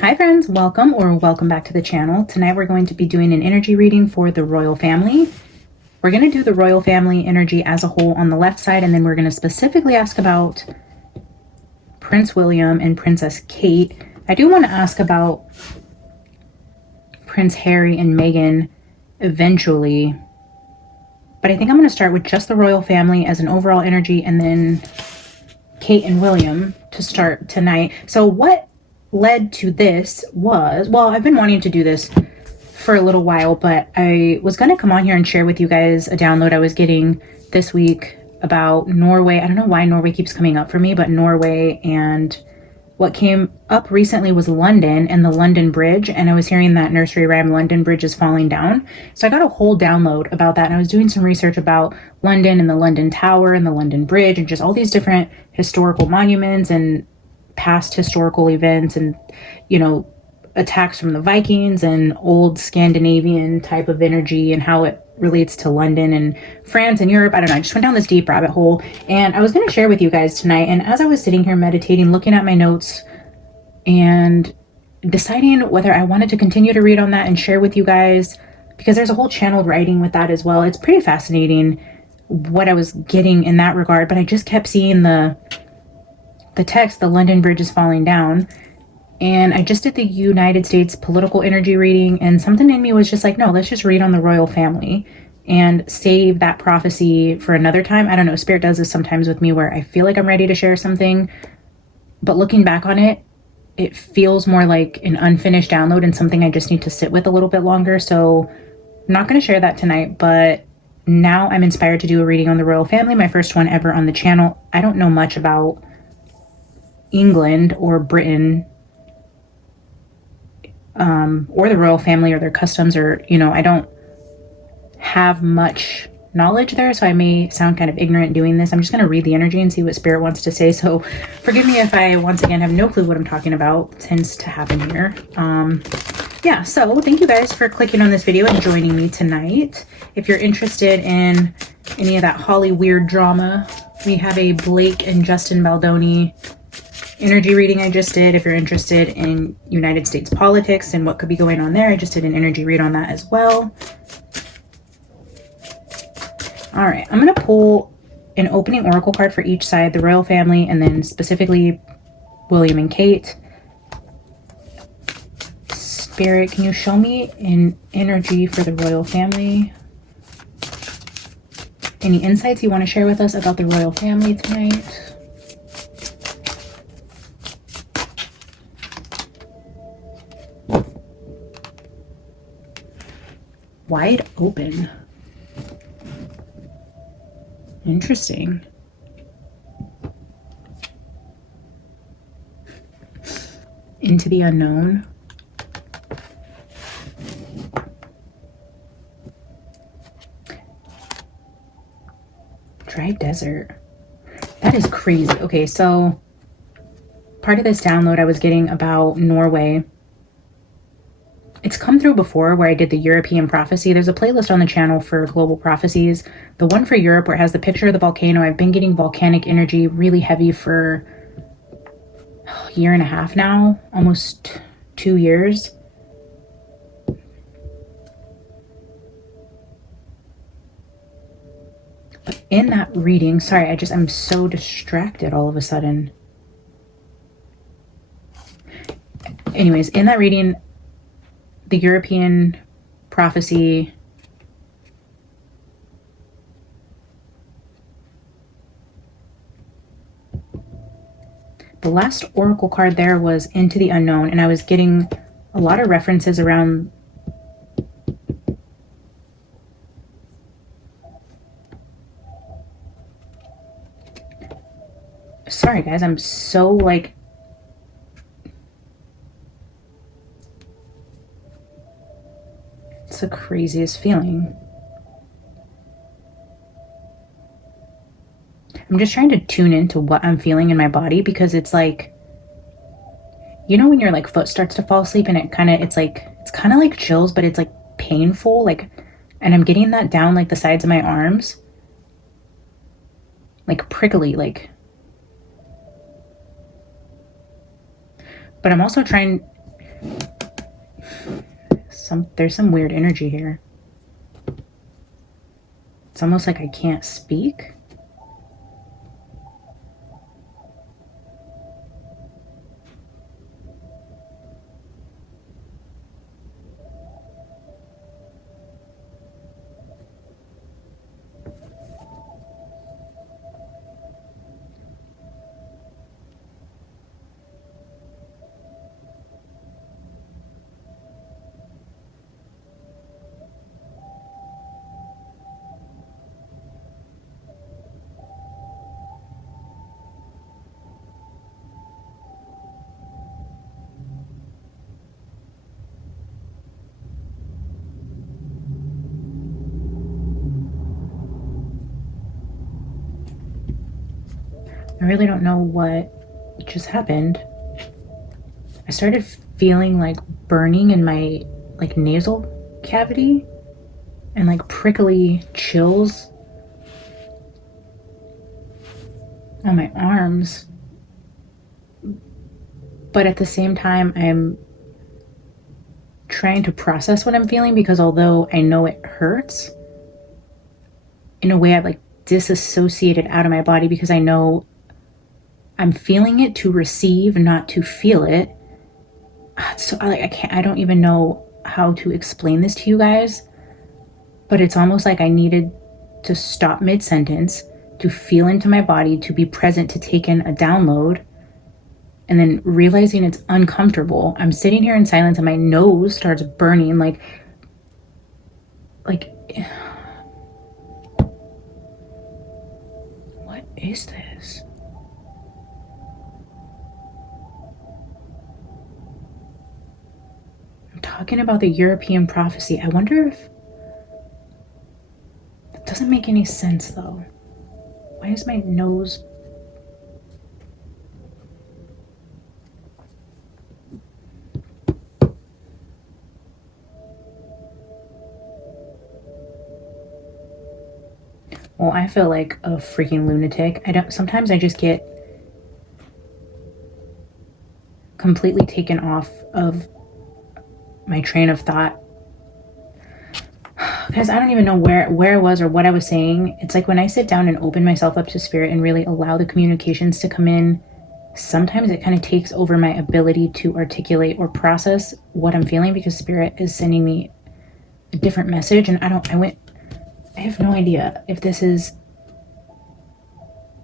Hi friends, welcome back to the channel. Tonight we're going to be doing an energy reading for the royal family. We're going to do the royal family energy as a whole on the left side, and then we're going to specifically ask about Prince William and Princess Kate. I do want to ask about Prince Harry and Meghan eventually, but I think I'm going to start with just the royal family as an overall energy, and then Kate and William to start tonight. So what led to this was, well, I've been wanting to do this for a little while, but I was going to come on here and share with you guys a download I was getting this week about Norway. I don't know why Norway keeps coming up for me, but Norway, and what came up recently was London and the London Bridge, and I was hearing that nursery rhyme London Bridge is falling down. So I got a whole download about that, and I was doing some research about London and the London Tower and the London Bridge and just all these different historical monuments and past historical events and, you know, attacks from the Vikings and old Scandinavian type of energy and how it relates to London and France and Europe. I don't know. I just went down this deep rabbit hole, and I was going to share with you guys tonight. And as I was sitting here meditating, looking at my notes and deciding whether I wanted to continue to read on that and share with you guys, because there's a whole channeled writing with that as well. It's pretty fascinating what I was getting in that regard, but I just kept seeing the text, the London Bridge is falling down. And I just did the United States political energy reading, and something in me was just like, no, let's just read on the royal family and save that prophecy for another time. I don't know, Spirit does this sometimes with me where I feel like I'm ready to share something, but looking back on it, it feels more like an unfinished download and something I just need to sit with a little bit longer. So I'm not going to share that tonight, but now I'm inspired to do a reading on the royal family, my first one ever on the channel. I don't know much about England or Britain, or the royal family or their customs, or, you know, I don't have much knowledge there, so I may sound kind of ignorant doing this. I'm just going to read the energy and see what Spirit wants to say. So forgive me if I once again have no clue what I'm talking about. Tends to happen here. Yeah, so thank you guys for clicking on this video and joining me tonight. If you're interested in any of that Holly weird drama, we have a Blake and Justin Baldoni energy reading I just did. If you're interested in United States politics and what could be going on there, I just did an energy read on that as well. All right, I'm going to pull an opening oracle card for each side, the royal family, and then specifically William and Kate. Spirit, can you show me an energy for the royal family? Any insights you want to share with us about the royal family tonight? Wide open. Interesting. Into the unknown. Dry desert. That is crazy. Okay, so part of this download I was getting about Norway, it's come through before where I did the European prophecy. There's a playlist on the channel for global prophecies. The one for Europe where it has the picture of the volcano. I've been getting volcanic energy really heavy for a year and a half now, almost 2 years. But in that reading, sorry, I'm so distracted all of a sudden. Anyways, in that reading, the European prophecy, the last oracle card there was Into the Unknown, and I was getting a lot of references around sorry guys, I'm so like it's the craziest feeling. I'm just trying to tune into what I'm feeling in my body, because it's like, you know, when your like foot starts to fall asleep and it's kind of like chills, but it's like painful, like, and I'm getting that down like the sides of my arms, like prickly, like, but I'm also trying there's some weird energy here. It's almost like I can't speak. I really don't know what just happened. I started feeling like burning in my like nasal cavity and like prickly chills on my arms. But at the same time, I'm trying to process what I'm feeling, because although I know it hurts, in a way I've like disassociated out of my body, because I know I'm feeling it to receive, not to feel it. So I don't even know how to explain this to you guys, but it's almost like I needed to stop mid-sentence, to feel into my body, to be present, to take in a download, and then realizing it's uncomfortable. I'm sitting here in silence and my nose starts burning like what is this? I'm talking about the European prophecy. I wonder if it doesn't make any sense though. Why is my nose? Well, I feel like a freaking lunatic. Sometimes I just get completely taken off of my train of thought. Because I don't even know where I was or what I was saying. It's like when I sit down and open myself up to spirit and really allow the communications to come in, sometimes it kind of takes over my ability to articulate or process what I'm feeling, because spirit is sending me a different message. And I have no idea if this is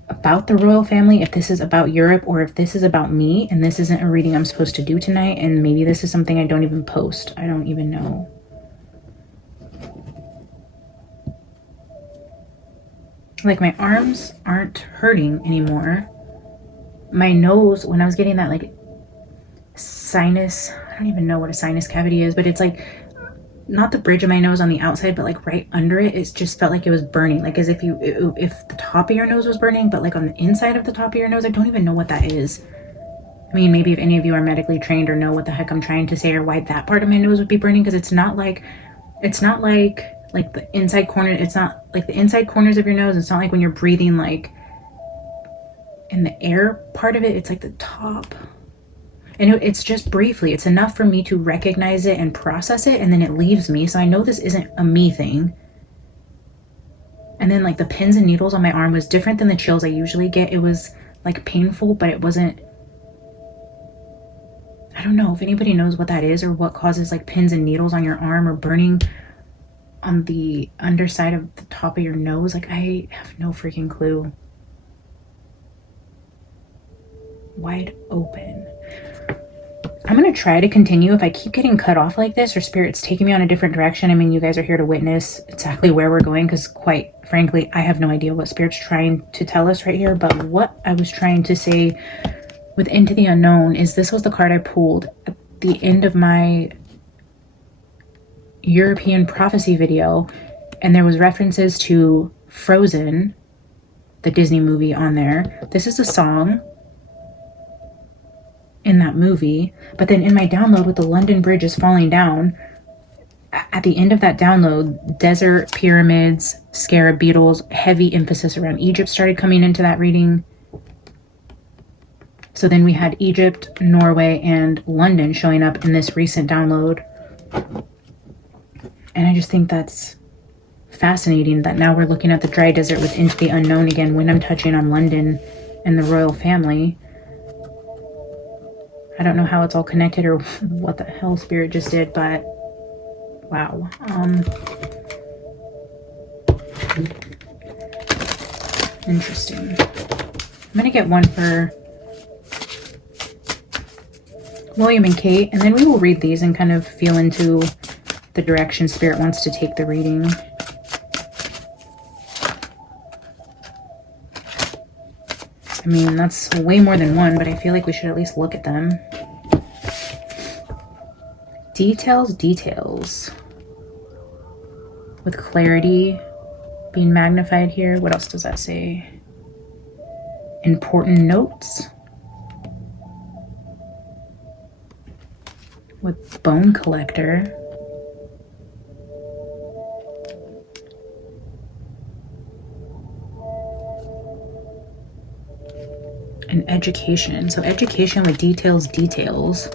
about the royal family, if this is about Europe, or if this is about me and this isn't a reading I'm supposed to do tonight, and maybe this is something I don't even post. I don't even know. Like my arms aren't hurting anymore. My nose, when I was getting that like sinus, I don't even know what a sinus cavity is, but it's like not the bridge of my nose on the outside, but like right under it, it just felt like it was burning, like as if the top of your nose was burning, but like on the inside of the top of your nose. I don't even know what that is. I mean, maybe if any of you are medically trained or know what the heck I'm trying to say, or why that part of my nose would be burning, because it's not like the inside corner, it's not like the inside corners of your nose. It's not like when you're breathing like in the air part of it, it's like the top. And it's just briefly, it's enough for me to recognize it and process it, and then it leaves me. So I know this isn't a me thing. And then like the pins and needles on my arm was different than the chills I usually get. It was like painful, but it wasn't, I don't know if anybody knows what that is, or what causes like pins and needles on your arm, or burning on the underside of the top of your nose. Like I have no freaking clue. Wide open. I'm going to try to continue. If I keep getting cut off like this, or spirit's taking me on a different direction, I mean, you guys are here to witness exactly where we're going, because quite frankly, I have no idea what spirit's trying to tell us right here. But what I was trying to say with Into the Unknown is, this was the card I pulled at the end of my European prophecy video, and there was references to Frozen, the Disney movie, on there. This is a song in that movie. But then in my download with the London Bridge is falling down, at the end of that download, desert, pyramids, scarab beetles, heavy emphasis around Egypt started coming into that reading. So then we had Egypt, Norway, and London showing up in this recent download. And I just think that's fascinating that now we're looking at the dry desert with Into the Unknown again when I'm touching on London and the royal family. I don't know how it's all connected or what the hell Spirit just did, but wow. Interesting. I'm gonna get one for William and Kate, and then we will read these and kind of feel into the direction Spirit wants to take the reading. I mean, that's way more than one, but I feel like we should at least look at them. Details, details. With clarity being magnified here. What else does that say? Important notes. With Bone Collector. And education. So education with details, details.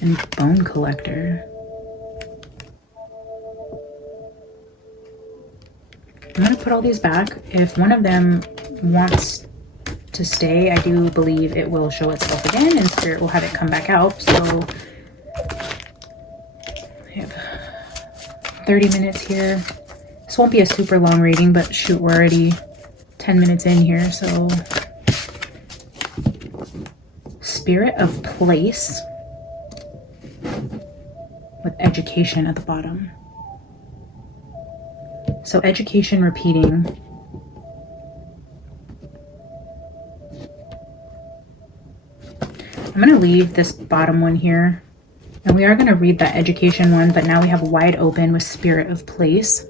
And Bone Collector. I'm going to put all these back. If one of them wants to stay, I do believe it will show itself again and Spirit will have it come back out. So I have 30 minutes here. This won't be a super long reading, but shoot, we're already 10 minutes in here. So Spirit of Place with education at the bottom. So education repeating. I'm going to leave this bottom one here. And we are going to read that education one, but now we have wide open with Spirit of Place.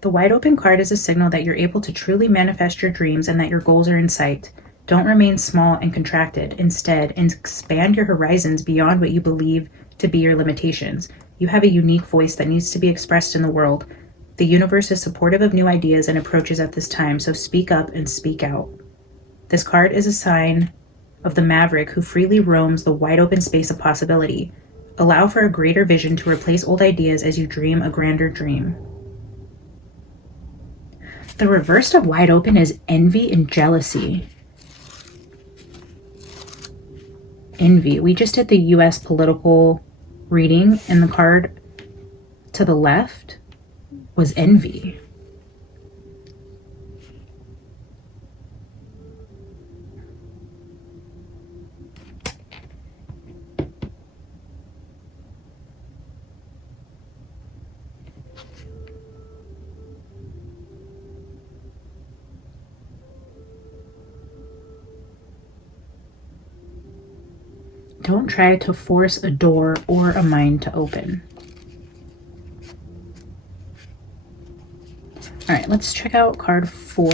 The wide open card is a signal that you're able to truly manifest your dreams and that your goals are in sight. Don't remain small and contracted. Instead, expand your horizons beyond what you believe to be your limitations. You have a unique voice that needs to be expressed in the world. The universe is supportive of new ideas and approaches at this time, so speak up and speak out. This card is a sign of the maverick who freely roams the wide open space of possibility. Allow for a greater vision to replace old ideas as you dream a grander dream. The reverse of wide open is envy and jealousy. Envy. We just did the US political reading, and the card to the left was envy. Don't try to force a door or a mind to open. All right, let's check out card 4.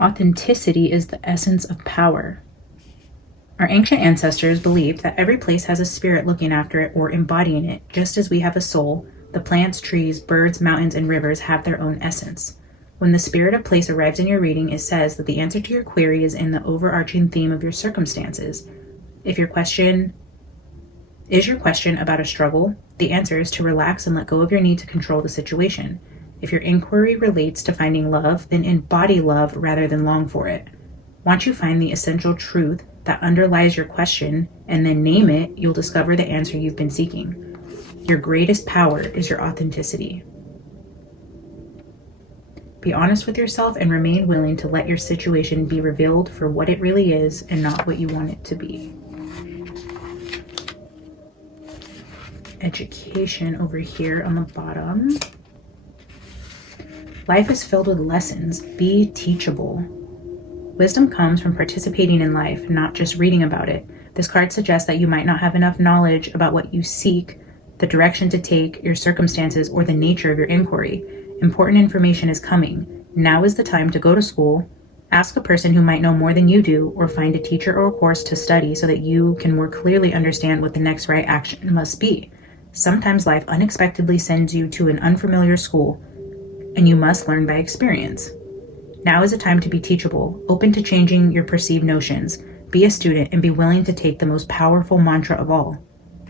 Authenticity is the essence of power. Our ancient ancestors believed that every place has a spirit looking after it or embodying it, just as we have a soul. The plants, trees, birds, mountains, and rivers have their own essence. When the Spirit of Place arrives in your reading, it says that the answer to your query is in the overarching theme of your circumstances. If your question is about a struggle, the answer is to relax and let go of your need to control the situation. If your inquiry relates to finding love, then embody love rather than long for it. Once you find the essential truth that underlies your question and then name it, you'll discover the answer you've been seeking. Your greatest power is your authenticity. Be honest with yourself and remain willing to let your situation be revealed for what it really is and not what you want it to be. Education over here on the bottom. Life is filled with lessons. Be teachable. Wisdom comes from participating in life, not just reading about it. This card suggests that you might not have enough knowledge about what you seek, the direction to take, your circumstances, or the nature of your inquiry. Important information is coming. Now is the time to go to school, ask a person who might know more than you do, or find a teacher or a course to study so that you can more clearly understand what the next right action must be. Sometimes life unexpectedly sends you to an unfamiliar school, and you must learn by experience. Now is a time to be teachable, open to changing your perceived notions. Be a student and be willing to take the most powerful mantra of all.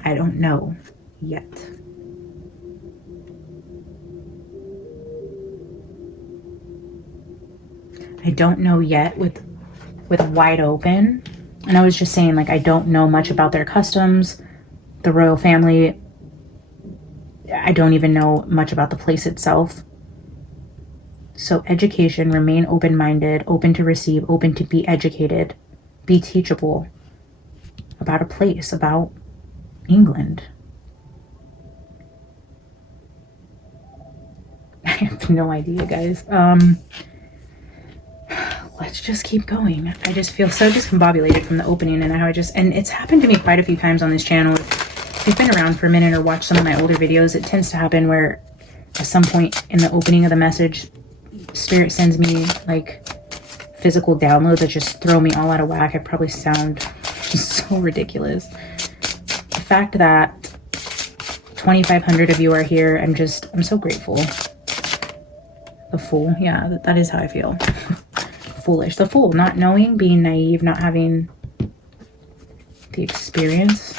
I don't know yet. I don't know yet with wide open. And I was just saying, like, I don't know much about their customs, the royal family. I don't even know much about the place itself. So education, remain open-minded, open to receive, open to be educated, be teachable about a place, about England. I have no idea, guys. Let's just keep going. I just feel so discombobulated from the opening and how and it's happened to me quite a few times on this channel. If you've been around for a minute or watched some of my older videos, it tends to happen where at some point in the opening of the message, Spirit sends me like physical downloads that just throw me all out of whack. I probably sound so ridiculous. The fact that 2,500 of you are here, I'm so grateful. The Fool, yeah, that is how I feel. Foolish. The Fool, not knowing, being naive, not having the experience.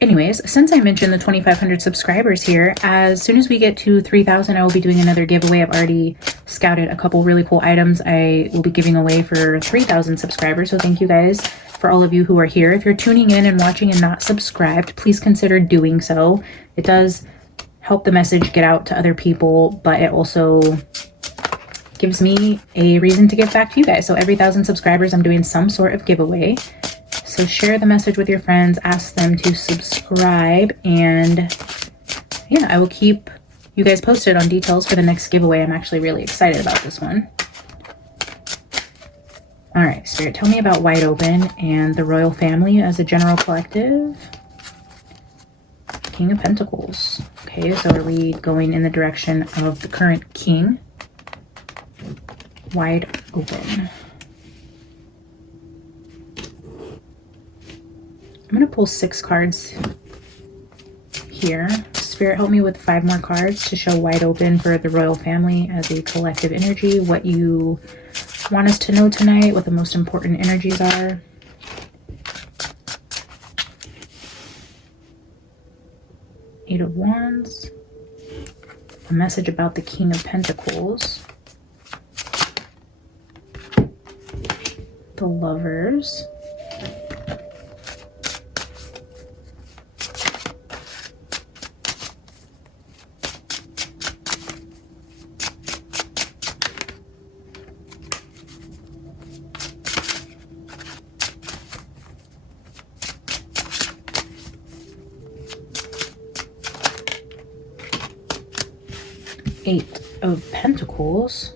Anyways, since I mentioned the 2,500 subscribers here, as soon as we get to 3,000, I will be doing another giveaway. I've already scouted a couple really cool items I will be giving away for 3,000 subscribers. So thank you guys for all of you who are here. If you're tuning in and watching and not subscribed, please consider doing so. It does help the message get out to other people, but it also gives me a reason to give back to you guys. So every 1,000 subscribers, I'm doing some sort of giveaway. So share the message with your friends, ask them to subscribe, and yeah, I will keep you guys posted on details for the next giveaway. I'm actually really excited about this one. All right, Spirit, tell me about Wide Open and the royal family as a general collective. King of Pentacles. Okay, so are we going in the direction of the current king? Wide Open. I'm going to pull 6 cards here. Spirit, help me with 5 more cards to show Wide Open for the royal family as a collective energy. What you want us to know tonight, what the most important energies are. Eight of Wands. A message about the King of Pentacles. The Lovers. Eight of Pentacles.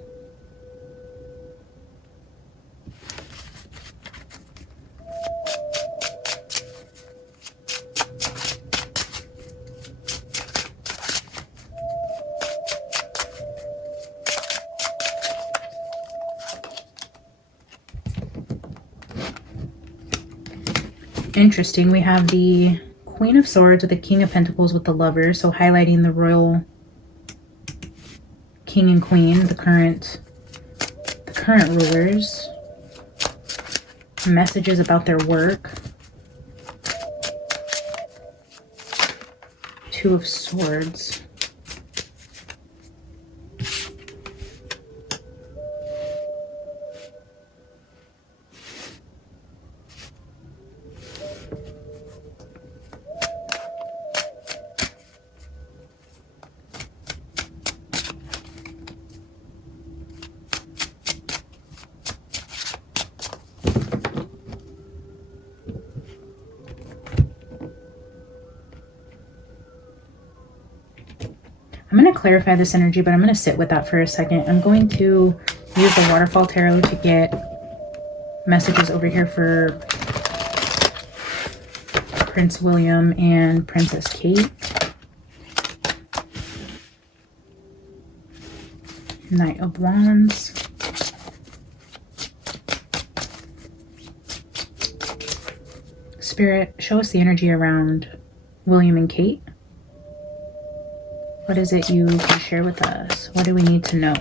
Interesting. We have the Queen of Swords with the King of Pentacles with the Lovers, so highlighting the royal king and queen, the current rulers. Messages about their work. Two of Swords. I'm going to clarify this energy, but I'm going to sit with that for a second. I'm going to use the Waterfall Tarot to get messages over here for Prince William and Princess Kate. Knight of Wands. Spirit, show us the energy around William and Kate. What is it you can share with us? What do we need to know?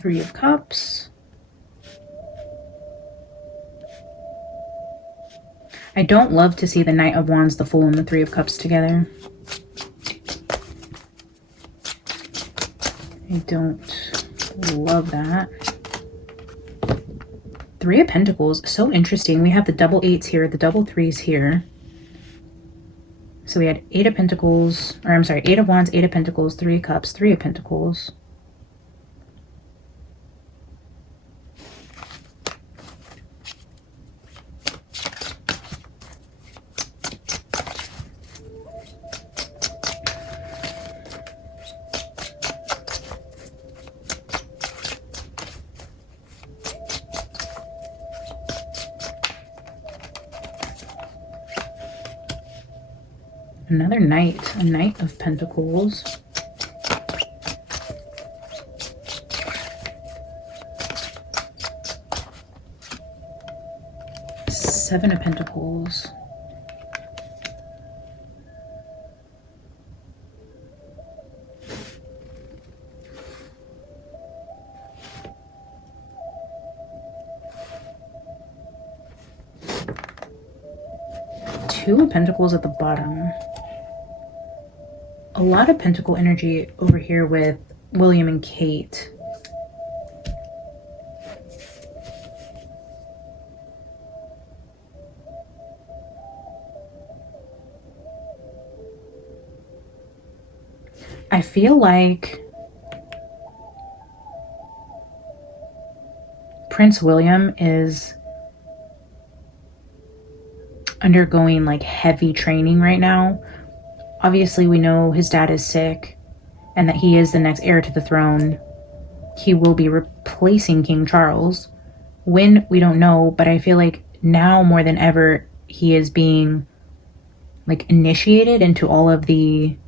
Three of Cups. I don't love to see the Knight of Wands, the Fool, and the Three of Cups together. I don't love that. Three of Pentacles, so interesting. We have the double eights here, the double threes here. So we had Eight of Pentacles, or I'm sorry, Eight of Wands, Eight of Pentacles, Three of Cups, Three of Pentacles. Another Knight, a Knight of Pentacles. Seven of Pentacles. Two of Pentacles at the bottom. A lot of Pentacle energy over here with William and Kate. I feel like Prince William is undergoing like heavy training right now. Obviously, we know his dad is sick and that he is the next heir to the throne. He will be replacing King Charles. When, we don't know, but I feel like now more than ever, he is being like initiated into all of the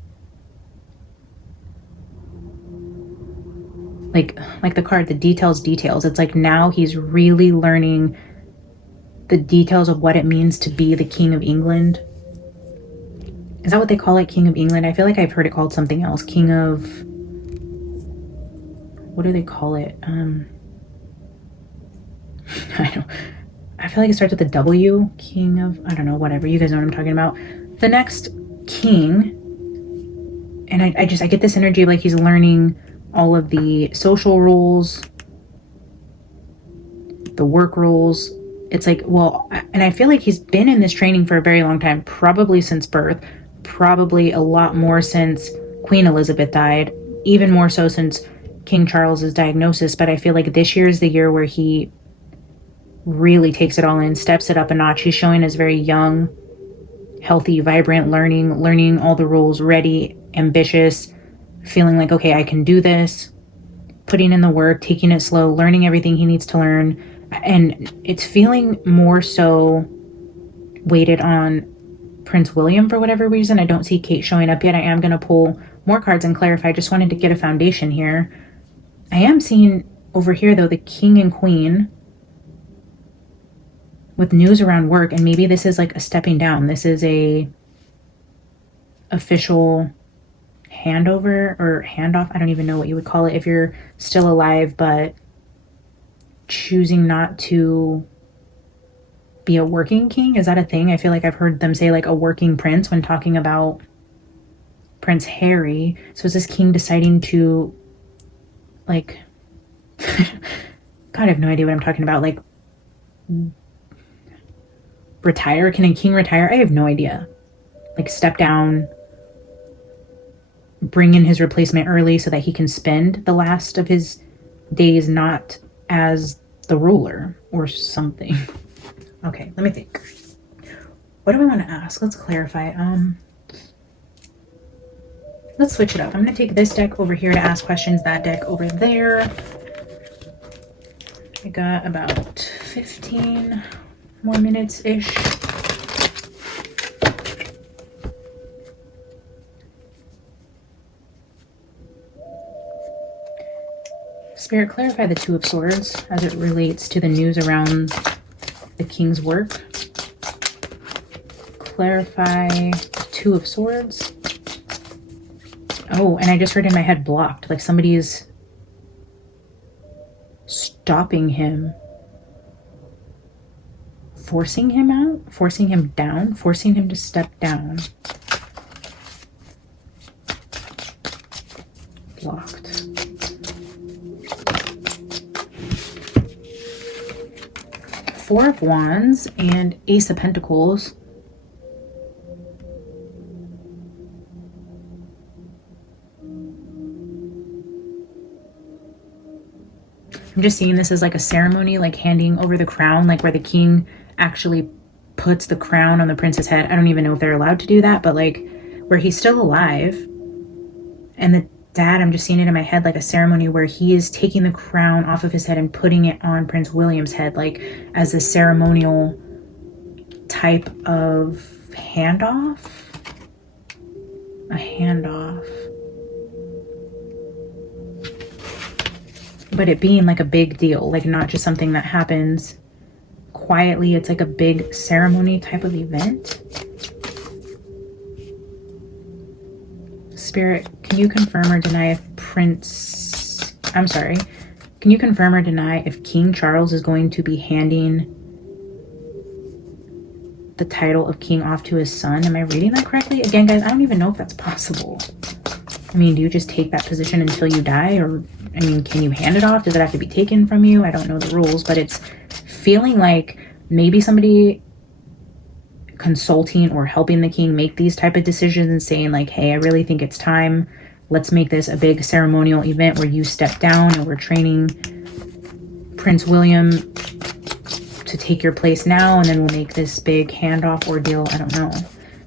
like the card, the details. It's like now he's really learning the details of what it means to be the King of England. Is that what they call it? King of England? I feel like I've heard it called something else. King of... What do they call it? I don't... I feel like it starts with a W. King of... I don't know, whatever. You guys know what I'm talking about. The next king... And I get this energy of like he's learning all of the social rules, the work rules. It's like, well... And I feel like he's been in this training for a very long time. Probably since birth. Probably a lot more since Queen Elizabeth died, even more so since King Charles's diagnosis. But I feel like this year is the year where he really takes it all in, steps it up a notch. He's showing as very young, healthy, vibrant, learning all the rules, ready, ambitious, feeling like, okay, I can do this, putting in the work, taking it slow, learning everything he needs to learn. And it's feeling more so weighted on Prince William for whatever reason. I don't see Kate showing up yet. I am going to pull more cards and clarify. Just wanted to get a foundation here. I am seeing over here, though, the King and Queen with news around work. And maybe this is like a stepping down. This is a official handover or handoff. I don't even know what you would call it if you're still alive, but choosing not to be a working king. Is that a thing? I feel like I've heard them say like a working prince when talking about Prince Harry. So is this king deciding to like God, I have no idea what I'm talking about. Like retire? Can a king retire? I have no idea. Like step down, bring in his replacement early so that he can spend the last of his days not as the ruler or something. Okay, let me think. What do I want to ask? Let's clarify. Let's switch it up. I'm going to take this deck over here to ask questions, that deck over there. I got about 15 more minutes-ish. Spirit, clarify the Two of Swords as it relates to the news around the King's work. Clarify Two of Swords. Oh, and I just heard in my head blocked. Like somebody's stopping him. Forcing him out? Forcing him down? Forcing him to step down. Blocked. Four of Wands and Ace of Pentacles. I'm just seeing this as like a ceremony, like handing over the crown, like where the king actually puts the crown on the prince's head. I don't even know if they're allowed to do that, but like where he's still alive. And the dad, I'm just seeing it in my head like a ceremony where he is taking the crown off of his head and putting it on Prince William's head, like as a ceremonial type of handoff. A handoff. But it being like a big deal, like not just something that happens quietly. It's like a big ceremony type of event. Spirit, can you confirm or deny if can you confirm or deny if King Charles is going to be handing the title of king off to his son? Am I reading that correctly? Again, guys, I don't even know if that's possible. I mean, do you just take that position until you die? Or, I mean, can you hand it off? Does it have to be taken from you? I don't know the rules, but it's feeling like maybe somebody consulting or helping the king make these type of decisions and saying like, hey, I really think it's time. Let's make this a big ceremonial event where you step down and we're training Prince William to take your place now, and then we'll make this big handoff ordeal. I don't know.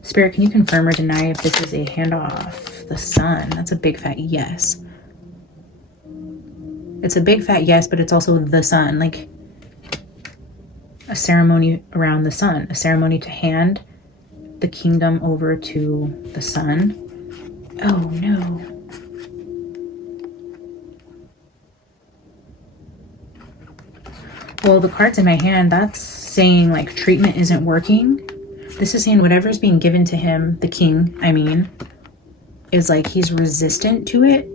Spirit, can you confirm or deny if this is a handoff? The Sun. That's a big fat yes. It's a big fat yes, but it's also the Sun. Like a ceremony around the sun. A ceremony to hand the kingdom over to the Sun. Oh no. Well, the cards in my hand, that's saying like treatment isn't working. This is saying whatever's being given to him, the king, I mean, is like he's resistant to it.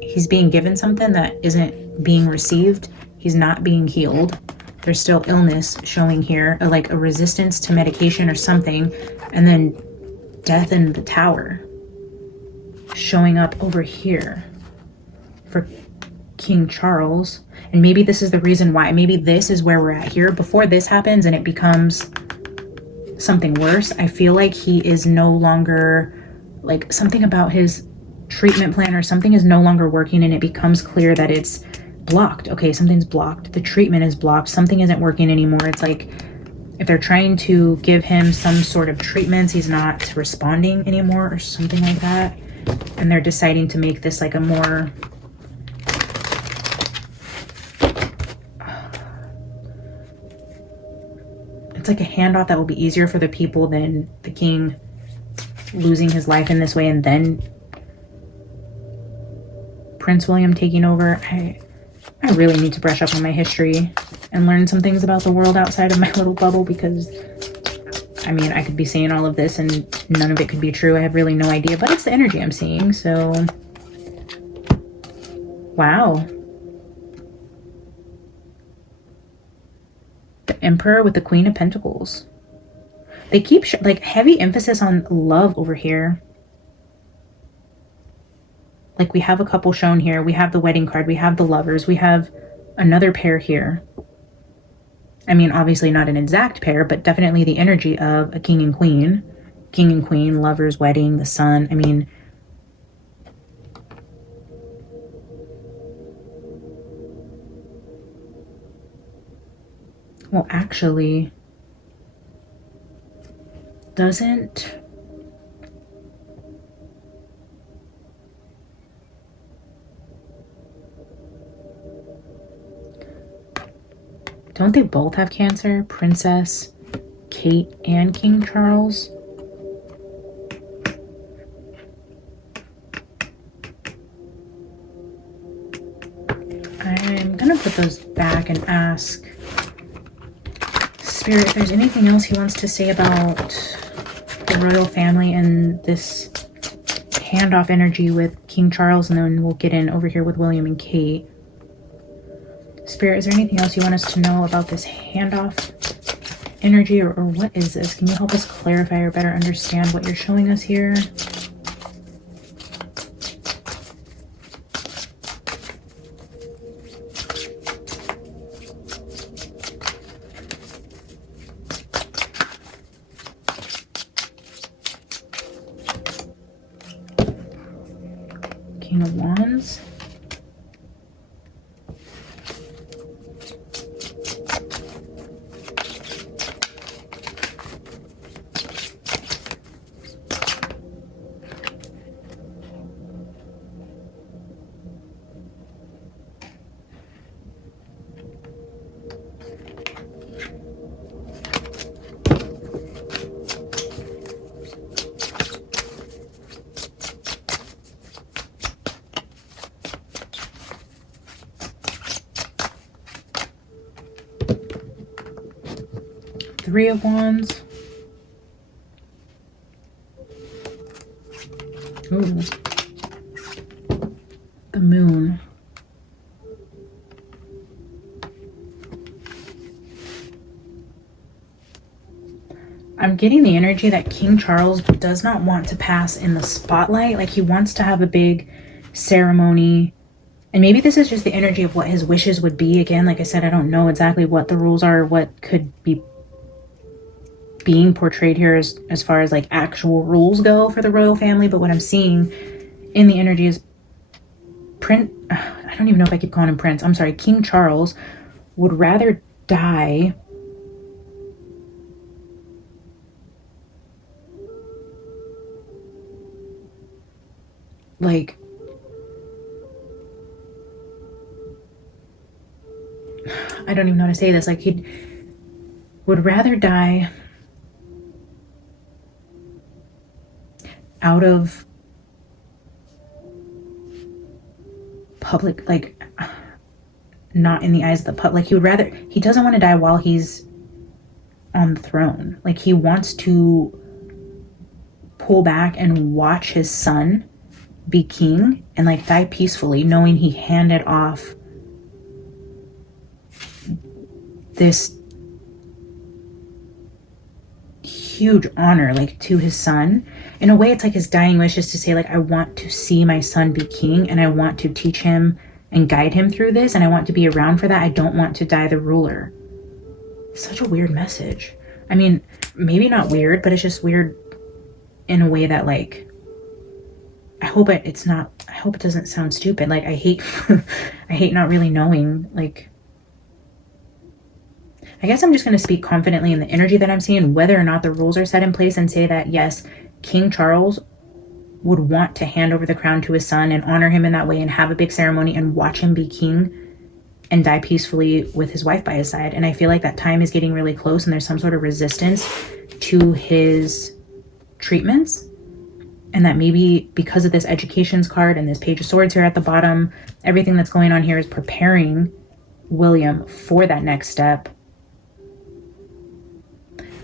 He's being given something that isn't being received. He's not being healed. There's still illness showing here, like a resistance to medication or something. And then death in the Tower showing up over here for King Charles. And maybe this is the reason why. Maybe this is where we're at here. Before this happens and it becomes something worse, I feel like he is no longer, like something about his treatment plan or something is no longer working, and it becomes clear that it's blocked. Okay, something's blocked. The treatment is blocked. Something isn't working anymore. It's like if they're trying to give him some sort of treatments, he's not responding anymore or something like that. And they're deciding to make this like a more it's like a handoff that will be easier for the people than the king losing his life in this way and then Prince William taking over. I really need to brush up on my history and learn some things about the world outside of my little bubble, because I mean, I could be saying all of this and none of it could be true. I have really no idea, but it's the energy I'm seeing. So wow. The Emperor with the Queen of Pentacles. They keep like heavy emphasis on love over here. Like we have a couple shown here. We have the wedding card. We have the lovers. We have another pair here. I mean, obviously not an exact pair, but definitely the energy of a king and queen. King and queen, lovers, wedding, the sun. I mean, Well, actually, doesn't... Don't they both have Cancer? Princess Kate and King Charles? I'm gonna put those back and ask Spirit if there's anything else he wants to say about the royal family and this handoff energy with King Charles, and then we'll get in over here with William and Kate. Spirit, is there anything else you want us to know about this handoff energy, or what is this? Can you help us clarify or better understand what you're showing us here? King of Wands. Three of Wands. Ooh. The Moon. I'm getting the energy that King Charles does not want to pass in the spotlight. Like, he wants to have a big ceremony. And maybe this is just the energy of what his wishes would be. Again, like I said, I don't know exactly what the rules are, what could be being portrayed here as far as like actual rules go for the royal family. But what I'm seeing in the energy is I don't even know if I keep calling him Prince. I'm sorry. King Charles would rather die like I don't even know how to say this. Like, he would rather die out of public, like, not in the eyes of the public. Like, he doesn't want to die while he's on the throne. Like, he wants to pull back and watch his son be king and like die peacefully, knowing he handed off this huge honor like to his son. In a way, it's like his dying wish is to say, like, I want to see my son be king, and I want to teach him and guide him through this, and I want to be around for that. I don't want to die the ruler. Such a weird message. I mean, maybe not weird, but it's just weird in a way that, like, I hope it doesn't sound stupid. Like, I hate I hate not really knowing. Like, I guess I'm just going to speak confidently in the energy that I'm seeing, whether or not the rules are set in place, and say that yes, King Charles would want to hand over the crown to his son and honor him in that way and have a big ceremony and watch him be king and die peacefully with his wife by his side. And I feel like that time is getting really close, and there's some sort of resistance to his treatments. And that maybe because of this educations card and this Page of Swords here at the bottom, everything that's going on here is preparing William for that next step.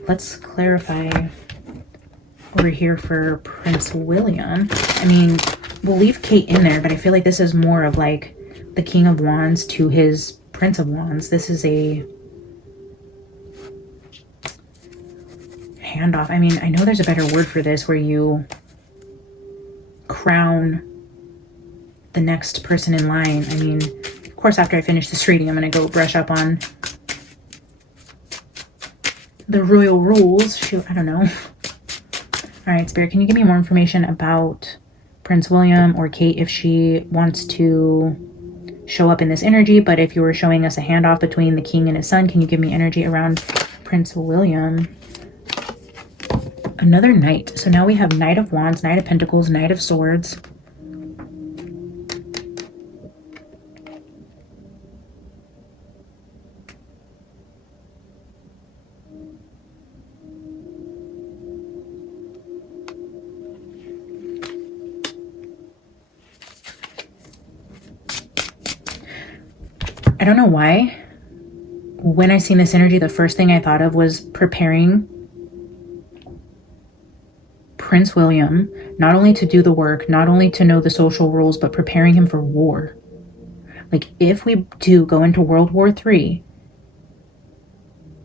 Let's clarify over here for Prince William. I mean, we'll leave Kate in there, but I feel like this is more of like the King of Wands to his Prince of Wands. This is a handoff. I mean, I know there's a better word for this, where you crown the next person in line. I mean, of course, after I finish this reading, I'm going to go brush up on the royal rules. Shoot, I don't know. All right, Spirit, can you give me more information about Prince William or Kate if she wants to show up in this energy, but if you were showing us a handoff between the king and his son, can you give me energy around Prince William? Another knight. So now we have Knight of Wands, Knight of Pentacles, Knight of Swords. I don't know why. When I seen this energy, the first thing I thought of was preparing Prince William, not only to do the work, not only to know the social rules, but preparing him for war. Like, if we do go into World War III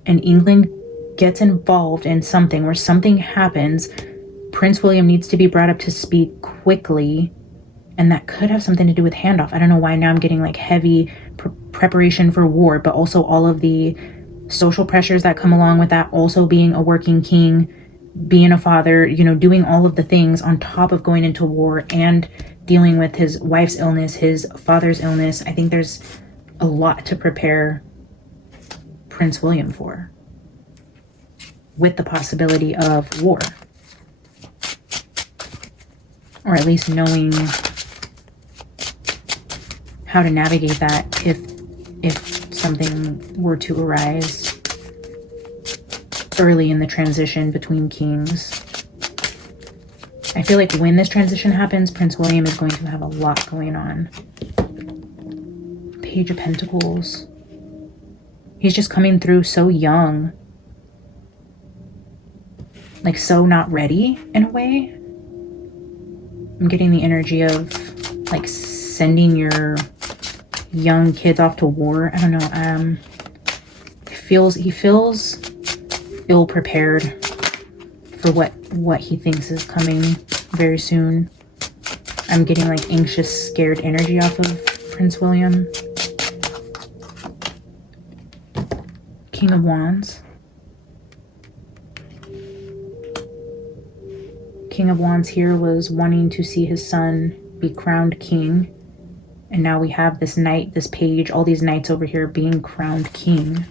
and England gets involved in something where something happens, Prince William needs to be brought up to speed quickly. And that could have something to do with handoff. I don't know why now I'm getting like heavy preparation for war, but also all of the social pressures that come along with that. Also being a working king, being a father, you know, doing all of the things on top of going into war and dealing with his wife's illness, his father's illness. I think there's a lot to prepare Prince William for, with the possibility of war. Or at least knowing how to navigate that if something were to arise early in the transition between kings. I feel like when this transition happens, Prince William is going to have a lot going on. Page of Pentacles. He's just coming through so young. Like, so not ready in a way. I'm getting the energy of like sending your young kids off to war. I don't know. He feels ill prepared for what he thinks is coming very soon. I'm getting like anxious, scared energy off of Prince William. King of Wands. King of Wands here was wanting to see his son be crowned king. And now we have this knight, this page, all these knights over here being crowned king.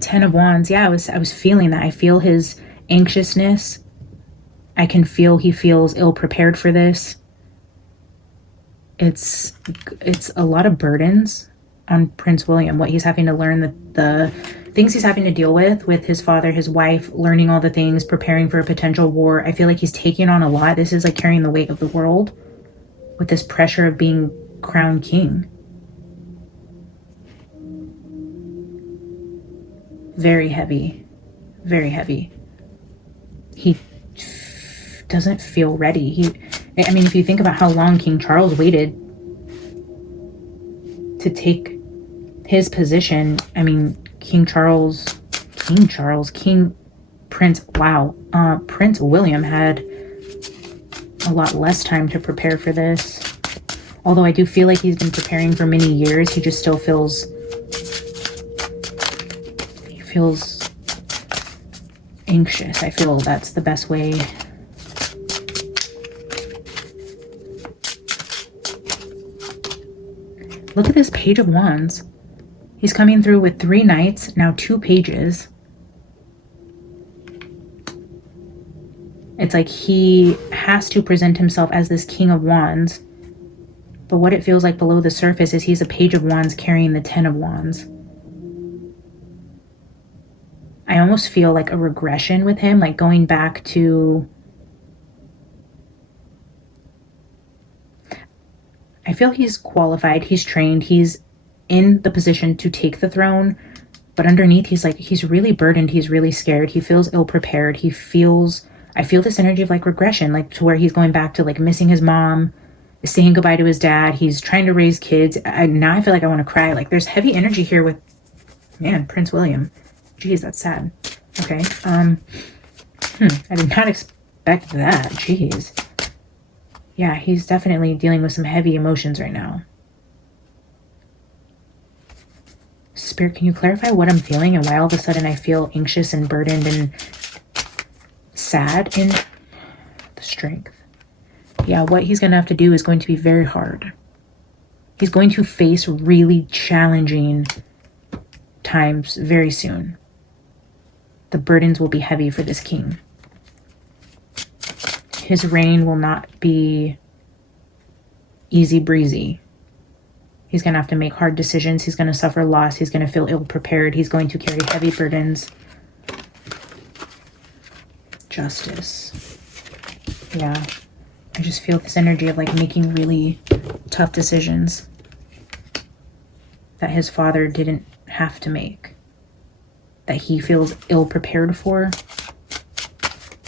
Ten of Wands. Yeah, I was feeling that. I feel his anxiousness. I can feel he feels ill prepared for this. It's a lot of burdens on Prince William, what he's having to learn, the things he's having to deal with his father, his wife, learning all the things, preparing for a potential war. I feel like he's taking on a lot. This is like carrying the weight of the world with this pressure of being crowned king. Very heavy, very heavy. He doesn't feel ready. I mean, if you think about how long King Charles waited to take his position, I mean, Prince William had a lot less time to prepare for this. Although I do feel like he's been preparing for many years, he just still feels anxious. I feel that's the best way. Look at this Page of Wands. He's coming through with 3 knights, now 2 pages. It's like he has to present himself as this King of Wands. But what it feels like below the surface is he's a Page of Wands carrying the 10 of Wands. I almost feel like a regression with him, like going back to... I feel he's qualified, he's trained, he's in the position to take the throne, but underneath he's really burdened, he's really scared, he feels ill-prepared, I feel this energy of like regression, like to where he's going back to like missing his mom, saying goodbye to his dad, he's trying to raise kids. Now I feel like I want to cry. Like there's heavy energy here with, man, Prince William. Jeez, that's sad. Okay, I did not expect that, jeez. Yeah, he's definitely dealing with some heavy emotions right now. Spirit, can you clarify what I'm feeling and why all of a sudden I feel anxious and burdened and sad in the Strength? Yeah, what he's going to have to do is going to be very hard. He's going to face really challenging times very soon. The burdens will be heavy for this king. His reign will not be easy breezy. He's going to have to make hard decisions. He's going to suffer loss. He's going to feel ill-prepared. He's going to carry heavy burdens. Justice. Yeah. I just feel this energy of like making really tough decisions that his father didn't have to make, that he feels ill-prepared for.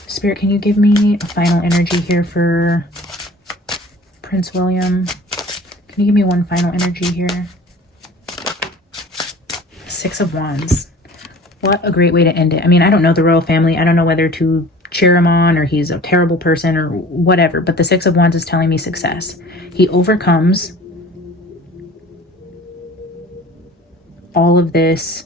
Spirit, can you give me a final energy here for Prince William? Can you give me one final energy here? Six of Wands. What a great way to end it. I mean, I don't know the royal family. I don't know whether to cheer him on or he's a terrible person or whatever, but the Six of Wands is telling me success. He overcomes all of this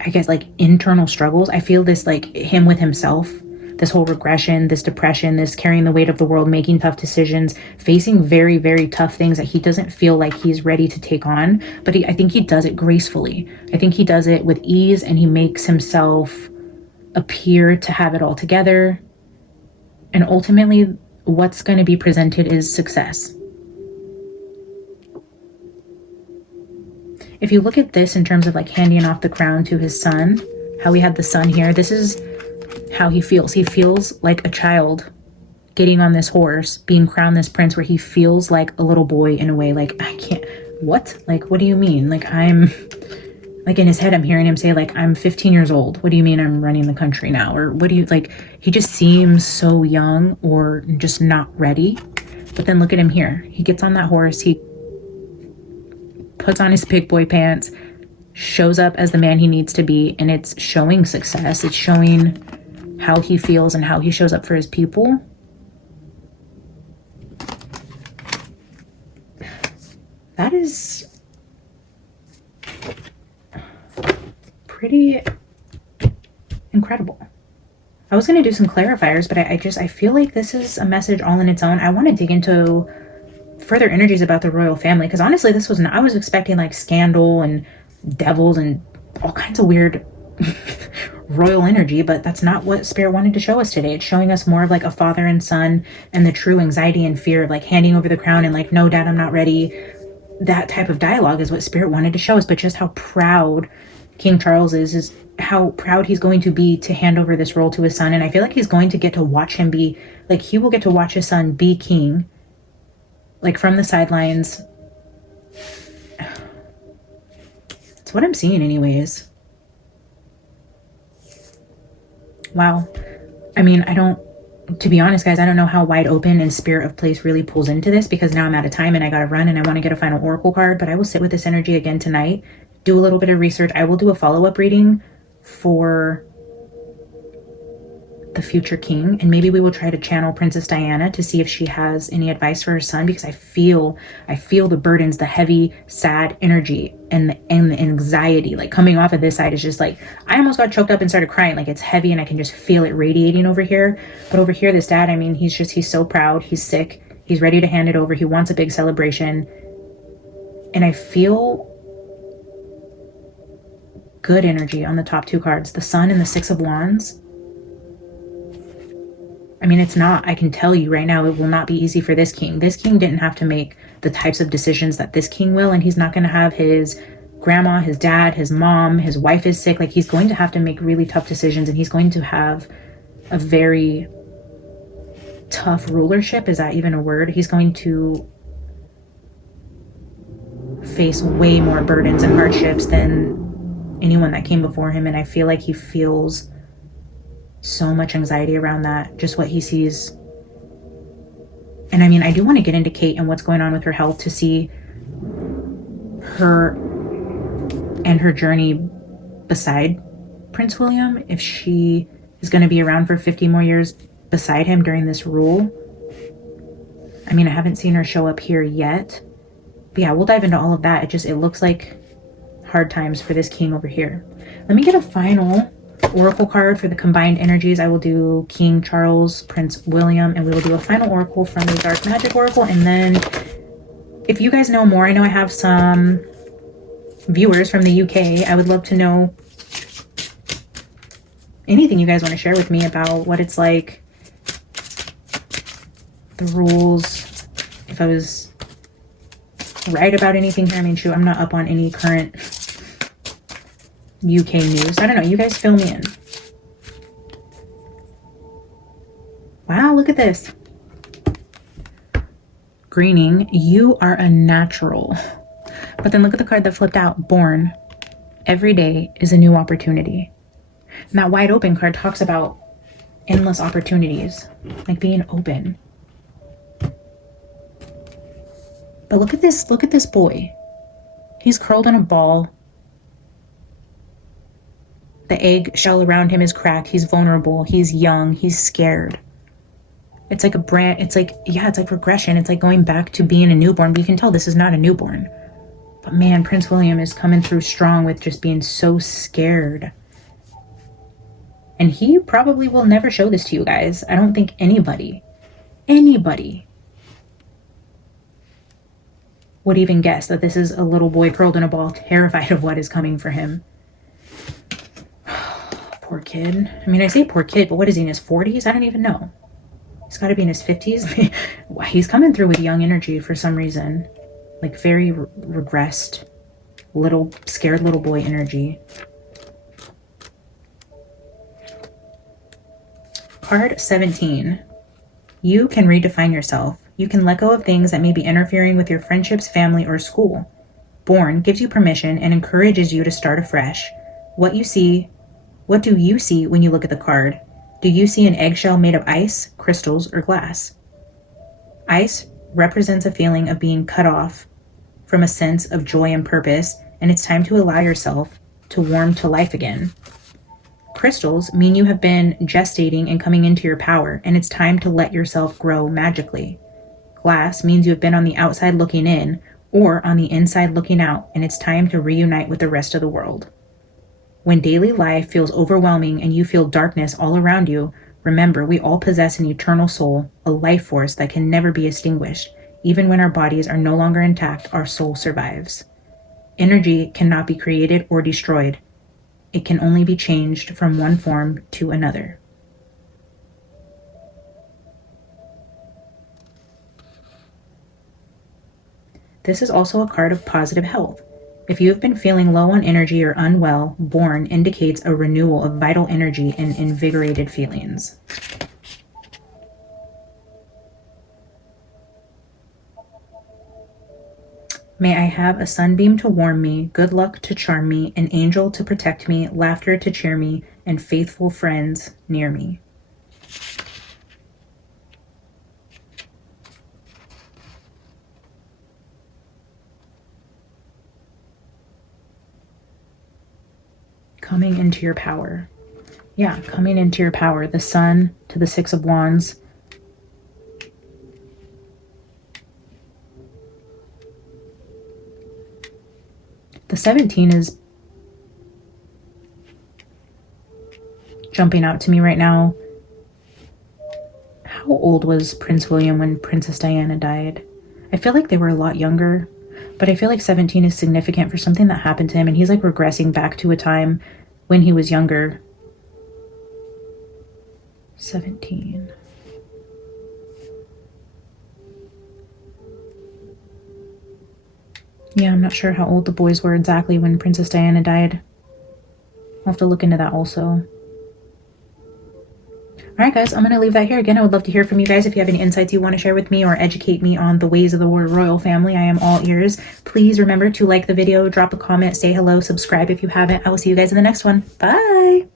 I guess like internal struggles. I feel this like him with himself, this whole regression, this depression, this carrying the weight of the world, making tough decisions, facing very, very tough things that he doesn't feel like he's ready to take on. But I think he does it gracefully. I think he does it with ease, and he makes himself appear to have it all together. And ultimately, what's going to be presented is success. If you look at this in terms of like handing off the crown to his son, how we have the son here, this is how he feels. He feels like a child getting on this horse, being crowned this prince, where he feels like a little boy in a way. Like, I can't, what? Like, what do you mean? Like, I'm, like in his head, I'm hearing him say like, I'm 15 years old. What do you mean I'm running the country now? Or what do you, like, he just seems so young or just not ready. But then look at him here. He gets on that horse. He puts on his big boy pants, shows up as the man he needs to be, and it's showing success. It's showing how he feels and how he shows up for his people. That is pretty incredible. I was going to do some clarifiers, but I feel like this is a message all in its own. I want to dig into further energies about the royal family, because honestly, this was I was expecting like scandal and devils and all kinds of weird royal energy, but that's not what Spirit wanted to show us today. It's showing us more of like a father and son, and the true anxiety and fear of like handing over the crown and like, no, dad, I'm not ready. That type of dialogue is what Spirit wanted to show us. But just how proud King Charles is how proud he's going to be to hand over this role to his son. And I feel like he's going to get to watch him be, like, he will get to watch his son be king, like from the sidelines. It's what I'm seeing anyways. Wow. I mean, to be honest, guys, I don't know how wide open and Spirit of Place really pulls into this, because now I'm out of time and I gotta run and I want to get a final oracle card. But I will sit with this energy again tonight, do a little bit of research. I will do a follow-up reading for the future king, and maybe we will try to channel Princess Diana to see if she has any advice for her son, because I feel the burdens, the heavy, sad energy and the anxiety like coming off of this side is just like, I almost got choked up and started crying. Like, it's heavy and I can just feel it radiating over here. But over here, this dad, I mean, he's so proud. He's sick. He's ready to hand it over. He wants a big celebration. And I feel good energy on the top two cards, the Sun and the Six of Wands. I mean, it's not, I can tell you right now, it will not be easy for this king. This king didn't have to make the types of decisions that this king will, and he's not going to have his grandma, his dad, his mom, his wife is sick. Like, he's going to have to make really tough decisions, and he's going to have a very tough rulership. Is that even a word? He's going to face way more burdens and hardships than anyone that came before him, and I feel like he feels so much anxiety around that, just what he sees. And I mean, I do want to get into Kate and what's going on with her health, to see her and her journey beside Prince William, if she is going to be around for 50 more years beside him during this rule. I mean, I haven't seen her show up here yet. But yeah, we'll dive into all of that. It looks like hard times for this king over here. Let me get a final oracle card for the combined energies. I will do King Charles, Prince William, and we will do a final oracle from the Dark Magic Oracle. And then if you guys know more, I know I have some viewers from the UK. I would love to know anything you guys want to share with me about what it's like, the rules, if I was right about anything here. I mean, shoot, I'm not up on any current UK news. I don't know. You guys fill me in. Wow, look at this. Greening, you are a natural. But then look at the card that flipped out. Born. Every day is a new opportunity. And that wide open card talks about endless opportunities, like being open. But look at this boy. He's curled in a ball. The egg shell around him is cracked. He's vulnerable. He's young. He's scared. It's like it's like regression. It's like going back to being a newborn. But you can tell this is not a newborn. But man, Prince William is coming through strong with just being so scared. And he probably will never show this to you guys. I don't think anybody would even guess that this is a little boy curled in a ball, terrified of what is coming for him. Poor kid. I mean, I say poor kid, but what is he, in his 40s? I don't even know. He's got to be in his 50s. He's coming through with young energy for some reason. Like very regressed, scared little boy energy. Card 17. You can redefine yourself. You can let go of things that may be interfering with your friendships, family, or school. Born gives you permission and encourages you to start afresh. What do you see when you look at the card? Do you see an eggshell made of ice, crystals, or glass? Ice represents a feeling of being cut off from a sense of joy and purpose, and it's time to allow yourself to warm to life again. Crystals mean you have been gestating and coming into your power, and it's time to let yourself grow magically. Glass means you have been on the outside looking in, or on the inside looking out, and it's time to reunite with the rest of the world. When daily life feels overwhelming and you feel darkness all around you, remember we all possess an eternal soul, a life force that can never be extinguished. Even when our bodies are no longer intact, our soul survives. Energy cannot be created or destroyed. It can only be changed from one form to another. This is also a card of positive health. If you have been feeling low on energy or unwell, Born indicates a renewal of vital energy and invigorated feelings. May I have a sunbeam to warm me, good luck to charm me, an angel to protect me, laughter to cheer me, and faithful friends near me. Coming into your power. Yeah, coming into your power. The Sun to the Six of Wands. The 17 is jumping out to me right now. How old was Prince William when Princess Diana died? I feel like they were a lot younger, but I feel like 17 is significant for something that happened to him, and he's like regressing back to a time when he was younger. 17. Yeah, I'm not sure how old the boys were exactly when Princess Diana died. I'll have to look into that also. Alright guys, I'm going to leave that here. Again, I would love to hear from you guys if you have any insights you want to share with me or educate me on the ways of the royal family. I am all ears. Please remember to like the video, drop a comment, say hello, subscribe if you haven't. I will see you guys in the next one. Bye!